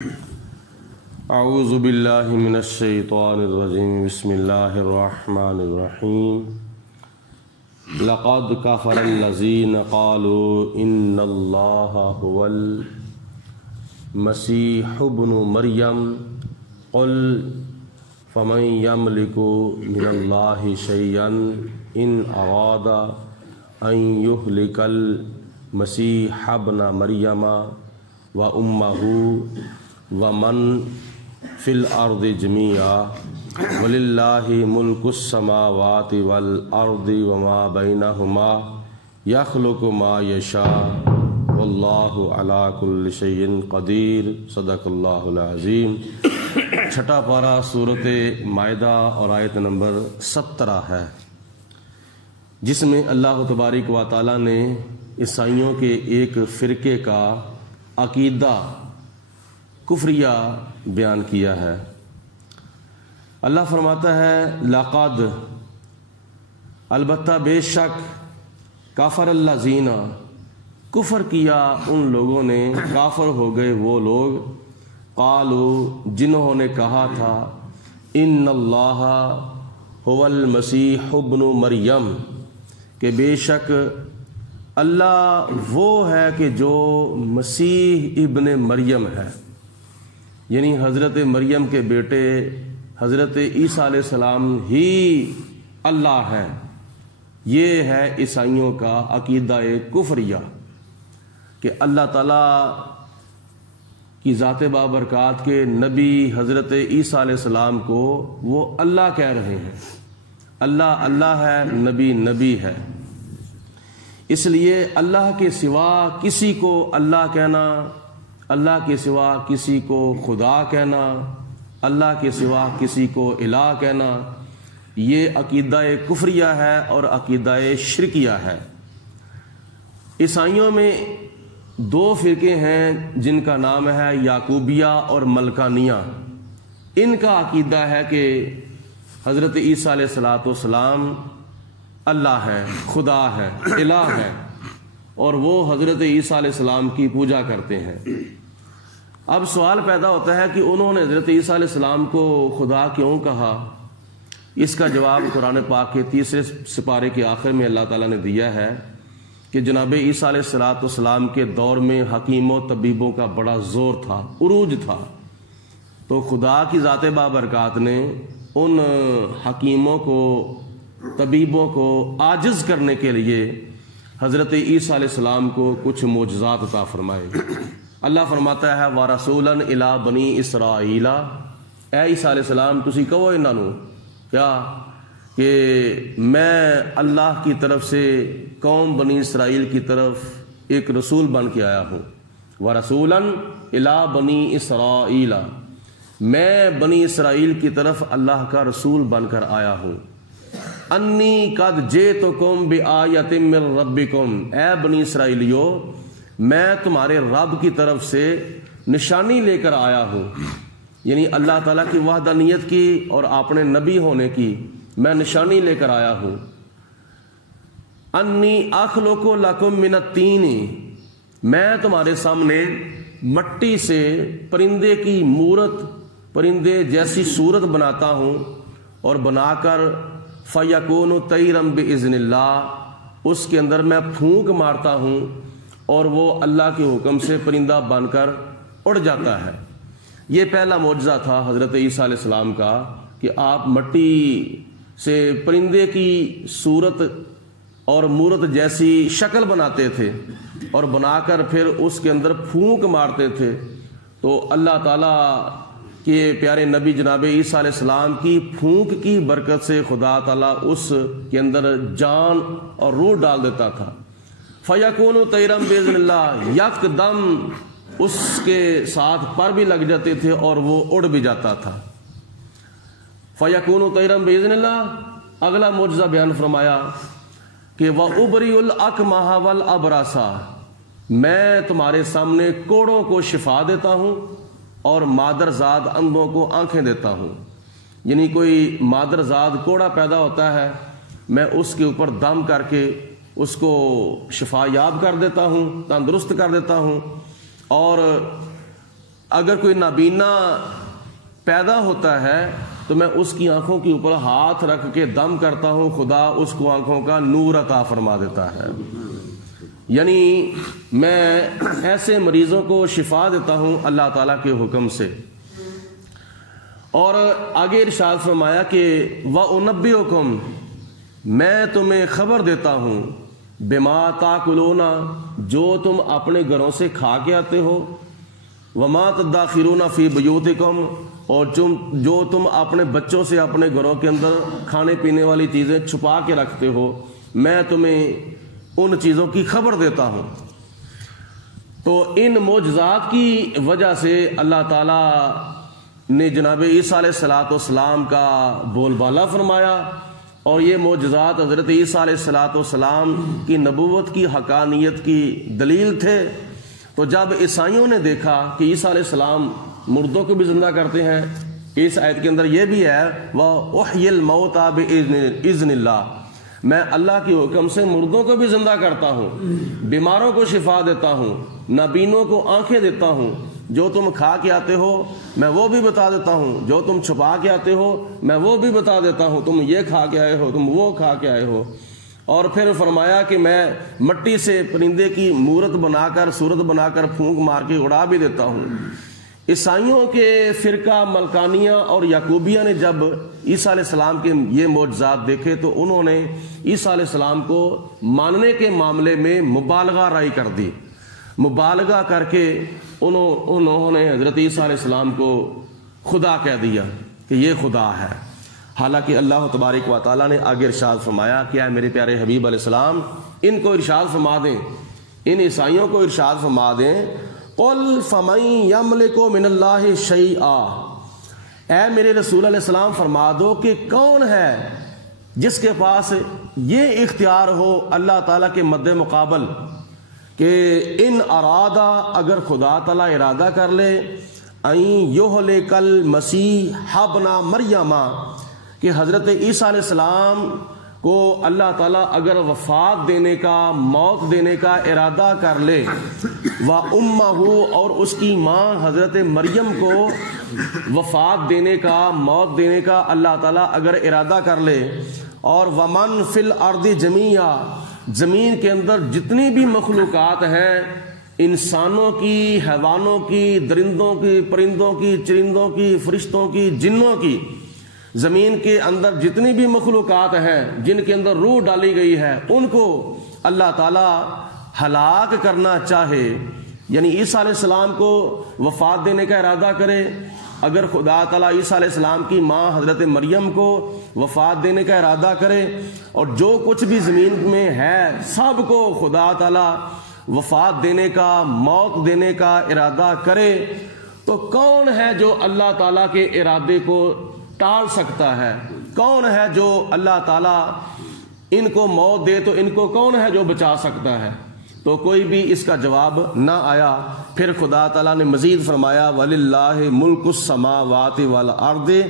اعوذ باللہ من الشیطان الرجیم بسم اللہ الرحمن الرحیم لقد کفر الذین قالوا ان اللہ هو المسیح ابن مریم قل فمن یملک من اللہ شیئا ان اراد ان یہلک المسیح ابن مریم و امہ ومن فی الارض جمیعا وللہ ملک السماوات والارض وما بینہما یخلق ما یشاء واللہ علی کل شیء قدیر صدق اللہ العظیم۔ چھٹا پارہ سورۃ مائدہ اور آیت نمبر 17 ہے، جس میں اللہ تبارک و تعالیٰ نے عیسائیوں کے ایک فرقے کا عقیدہ کفریہ بیان کیا ہے۔ اللہ فرماتا ہے لقد، البتہ بے شک، کافر الذین، کفر کیا ان لوگوں نے، کافر ہو گئے وہ لوگ، قالوا، جنہوں نے کہا تھا، ان اللہ هو المسیح ابن مریم، کہ بے شک اللہ وہ ہے کہ جو مسیح ابن مریم ہے، یعنی حضرت مریم کے بیٹے حضرت عیسیٰ علیہ السلام ہی اللہ ہے۔ یہ ہے عیسائیوں کا عقیدہ کفریہ کہ اللہ تعالیٰ کی ذات بابرکات کے نبی حضرت عیسیٰ علیہ السلام کو وہ اللہ کہہ رہے ہیں۔ اللہ اللہ ہے، نبی نبی ہے۔ اس لیے اللہ کے سوا کسی کو اللہ کہنا، اللہ کے سوا کسی کو خدا کہنا، اللہ کے سوا کسی کو الہ کہنا، یہ عقیدہ کفریہ ہے اور عقیدہ شرکیہ ہے۔ عیسائیوں میں دو فرقے ہیں جن کا نام ہے یعقوبیہ اور ملکانیہ۔ ان کا عقیدہ ہے کہ حضرت عیسیٰ علیہ السلام اللہ ہے، خدا ہے، الہ ہے، اور وہ حضرت عیسیٰ علیہ السلام کی پوجا کرتے ہیں۔ اب سوال پیدا ہوتا ہے کہ انہوں نے حضرت عیسیٰ علیہ السلام کو خدا کیوں کہا؟ اس کا جواب قرآن پاک کے 3 سپارے کے آخر میں اللہ تعالیٰ نے دیا ہے کہ جناب عیسیٰ علیہ السلام کے دور میں حکیموں و طبیبوں کا بڑا زور تھا، عروج تھا، تو خدا کی ذات بابرکات نے ان حکیموں کو، طبیبوں کو عاجز کرنے کے لیے حضرت عیسیٰ علیہ السلام کو کچھ معجزات عطا فرمائے۔ اللہ فرماتا ہے وَرَسُولًا إِلَىٰ بَنِي إِسْرَائِيلَ، اے عیسیٰ علیہ السلام تسی کہو انہاں نو کیا کہ میں اللہ کی طرف سے قوم بنی اسرائیل کی طرف ایک رسول بن کے آیا ہوں۔ وَرَسُولًا إِلَىٰ بَنِي إِسْرَائِيلَ، میں بنی اسرائیل کی طرف اللہ کا رسول بن کر آیا ہوں۔ انی قد جئتکم بآیۃ من ربکم، اے بنی اسرائیلیو میں تمہارے رب کی طرف سے نشانی لے کر آیا ہوں، یعنی اللہ تعالیٰ کی وحدانیت کی اور اپنے نبی ہونے کی میں نشانی لے کر آیا ہوں۔ انی اخلق لکم من الطین، میں تمہارے سامنے مٹی سے پرندے کی مورت، پرندے جیسی صورت بناتا ہوں، اور بنا کر فیکون طیرا باذن اللہ، اس کے اندر میں پھونک مارتا ہوں اور وہ اللہ کے حکم سے پرندہ بن کر اڑ جاتا ہے۔ یہ پہلا معجزہ تھا حضرت عیسیٰ علیہ السلام کا کہ آپ مٹی سے پرندے کی صورت اور مورت جیسی شکل بناتے تھے اور بنا کر پھر اس کے اندر پھونک مارتے تھے، تو اللہ تعالیٰ کے پیارے نبی جناب عیسیٰ علیہ السلام کی پھونک کی برکت سے خدا تعالیٰ اس کے اندر جان اور روح ڈال دیتا تھا۔ فَيَكُونُ طَيْرًا بِإِذْنِ اللَّهِ، یک دم اس کے ساتھ پر بھی لگ جاتے تھے اور وہ اڑ بھی جاتا تھا۔ فَيَكُونُ طَيْرًا بِإِذْنِ اللَّهِ، اگلا معجزہ بیان فرمایا کہ وَأُبْرِئُ الْأَكْمَحَ وَالْأَبْرَصَ، میں تمہارے سامنے کوڑوں کو شفا دیتا ہوں اور مادرزاد اندھوں کو آنکھیں دیتا ہوں، یعنی کوئی مادرزاد کوڑا پیدا ہوتا ہے، میں اس کے اوپر دم کر کے اس کو شفا یاب کر دیتا ہوں، تندرست کر دیتا ہوں، اور اگر کوئی نابینا پیدا ہوتا ہے تو میں اس کی آنکھوں کے اوپر ہاتھ رکھ کے دم کرتا ہوں، خدا اس کو آنکھوں کا نور عطا فرما دیتا ہے۔ یعنی میں ایسے مریضوں کو شفا دیتا ہوں اللہ تعالیٰ کے حکم سے۔ اور آگے ارشاد فرمایا کہ وَأُنَبِّئُكُمْ، میں تمہیں خبر دیتا ہوں، بِمَا تَأْكُلُونَ، جو تم اپنے گھروں سے کھا کے آتے ہو، وَمَا تَدَّخِرُونَ فِي بُيُوتِكُمْ، اور جو تم اپنے بچوں سے اپنے گھروں کے اندر کھانے پینے والی چیزیں چھپا کے رکھتے ہو، میں تمہیں ان چیزوں کی خبر دیتا ہوں۔ تو ان معجزات کی وجہ سے اللہ تعالیٰ نے جناب عیسیٰ علیہ السلام کا بول بالا فرمایا، اور یہ معجزات حضرت عیسیٰ علیہ السلام کی نبوت کی حقانیت کی دلیل تھے۔ تو جب عیسائیوں نے دیکھا کہ عیسیٰ علیہ السلام مردوں کو بھی زندہ کرتے ہیں، اس آیت کے اندر یہ بھی ہے وَأُحْيِي الْمَوْتَى بِإِذْنِ اللَّهِ، میں اللہ کے حکم سے مردوں کو بھی زندہ کرتا ہوں، بیماروں کو شفا دیتا ہوں، نابینوں کو آنکھیں دیتا ہوں، جو تم کھا کے آتے ہو میں وہ بھی بتا دیتا ہوں، جو تم چھپا کے آتے ہو میں وہ بھی بتا دیتا ہوں، تم یہ کھا کے آئے ہو، تم وہ کھا کے آئے ہو۔ اور پھر فرمایا کہ میں مٹی سے پرندے کی مورت بنا کر، صورت بنا کر پھونک مار کے اڑا بھی دیتا ہوں۔ عیسائیوں کے فرقہ ملکانیہ اور یعقوبیہ نے جب عیسیٰ علیہ السلام کے یہ معجزات دیکھے تو انہوں نے عیسیٰ علیہ السلام کو ماننے کے معاملے میں مبالغہ رائی کر دی، مبالغہ کر کے انہوں نے حضرت عیسیٰ علیہ السلام کو خدا کہہ دیا کہ یہ خدا ہے۔ حالانکہ اللہ تبارک و تعالیٰ نے آگے ارشاد فرمایا کہ اے میرے پیارے حبیب علیہ السلام، ان کو ارشاد فرما دیں، ان عیسائیوں کو ارشاد فرما دیں، قُلْ فَمَنْ يَمْلِكُ مِنَ اللَّهِ شَيْئًا، اے میرے رسول علیہ السلام فرما دو کہ کون ہے جس کے پاس یہ اختیار ہو اللہ تعالیٰ کے مد مقابل کہ ان ارادہ، اگر خدا تعالیٰ ارادہ کر لے، اَن يُهْلِكَ الْمَسِيحَ ابْنَ مَرْيَمَ، کہ حضرت عیسیٰ علیہ السلام کو اللہ تعالیٰ اگر وفات دینے کا، موت دینے کا ارادہ کر لے، وَأُمَّهُ، اور اس کی ماں حضرت مریم کو وفات دینے کا، موت دینے کا اللہ تعالیٰ اگر ارادہ کر لے، اور وَمَن فِي الْأَرْضِ جَمِيعًا، زمین کے اندر جتنی بھی مخلوقات ہیں، انسانوں کی، حیوانوں کی، درندوں کی، پرندوں کی، چرندوں کی، فرشتوں کی، جنوں کی، زمین کے اندر جتنی بھی مخلوقات ہیں جن کے اندر روح ڈالی گئی ہے، ان کو اللہ تعالیٰ ہلاک کرنا چاہے، یعنی عیسیٰ علیہ السلام کو وفات دینے کا ارادہ کرے، اگر خدا تعالیٰ عیسیٰ علیہ السلام کی ماں حضرت مریم کو وفات دینے کا ارادہ کرے، اور جو کچھ بھی زمین میں ہے سب کو خدا تعالیٰ وفات دینے کا، موت دینے کا ارادہ کرے، تو کون ہے جو اللہ تعالیٰ کے ارادے کو ٹال سکتا ہے؟ کون ہے جو اللہ تعالیٰ ان کو موت دے تو ان کو کون ہے جو بچا سکتا ہے؟ تو کوئی بھی اس کا جواب نہ آیا۔ پھر خدا تعالیٰ نے مزید فرمایا وَلِلَّهِ مُلْكُ السَّمَاوَاتِ وَالْأَرْضِ،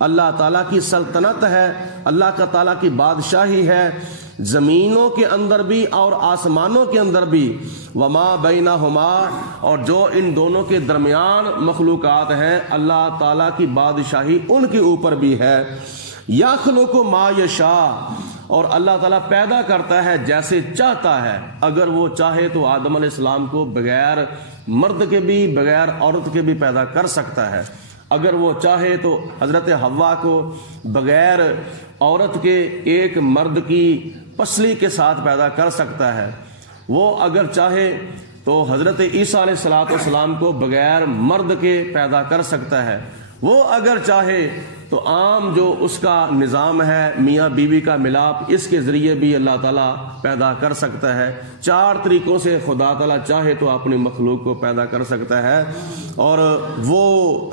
اللہ تعالیٰ کی سلطنت ہے، اللہ کا تعالیٰ کی بادشاہی ہے زمینوں کے اندر بھی اور آسمانوں کے اندر بھی، وما بینہما، اور جو ان دونوں کے درمیان مخلوقات ہیں اللہ تعالیٰ کی بادشاہی ان کے اوپر بھی ہے۔ یخلق ما یشاء، اور اللہ تعالیٰ پیدا کرتا ہے جیسے چاہتا ہے، اگر وہ چاہے تو آدم علیہ السلام کو بغیر مرد کے بھی، بغیر عورت کے بھی پیدا کر سکتا ہے، اگر وہ چاہے تو حضرت حوا کو بغیر عورت کے ایک مرد کی پسلی کے ساتھ پیدا کر سکتا ہے، وہ اگر چاہے تو حضرت عیسیٰ علیہ السلام کو بغیر مرد کے پیدا کر سکتا ہے، وہ اگر چاہے تو عام جو اس کا نظام ہے میاں بیوی کا ملاپ، اس کے ذریعے بھی اللہ تعالیٰ پیدا کر سکتا ہے۔ 4 طریقوں سے خدا تعالیٰ چاہے تو اپنی مخلوق کو پیدا کر سکتا ہے، اور وہ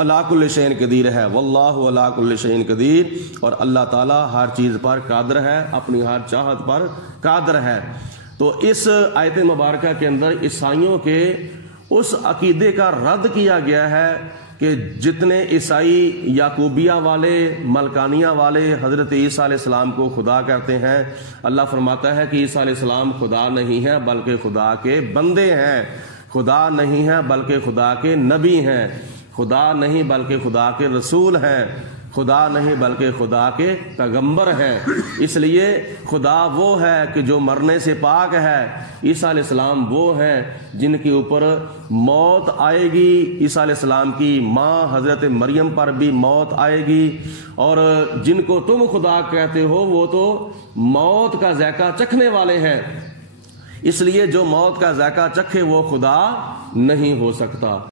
علی کل شیء قدیر ہے، واللہ علی کل شیء قدیر، اور اللہ تعالیٰ ہر چیز پر قادر ہے، اپنی ہر چاہت پر قادر ہے۔ تو اس آیت مبارکہ کے اندر عیسائیوں کے اس عقیدے کا رد کیا گیا ہے کہ جتنے عیسائی یعقوبیہ والے، ملکانیہ والے حضرت عیسیٰ علیہ السلام کو خدا کہتے ہیں، اللہ فرماتا ہے کہ عیسیٰ علیہ السلام خدا نہیں ہے بلکہ خدا کے بندے ہیں، خدا نہیں ہے بلکہ خدا کے نبی ہیں۔ خدا نہیں بلکہ خدا کے رسول ہیں، خدا نہیں بلکہ خدا کے پیغمبر ہیں۔ اس لیے خدا وہ ہے کہ جو مرنے سے پاک ہے، عیسیٰ علیہ السلام وہ ہیں جن کے اوپر موت آئے گی، عیسیٰ علیہ السلام کی ماں حضرت مریم پر بھی موت آئے گی، اور جن کو تم خدا کہتے ہو وہ تو موت کا ذائقہ چکھنے والے ہیں، اس لیے جو موت کا ذائقہ چکھے وہ خدا نہیں ہو سکتا۔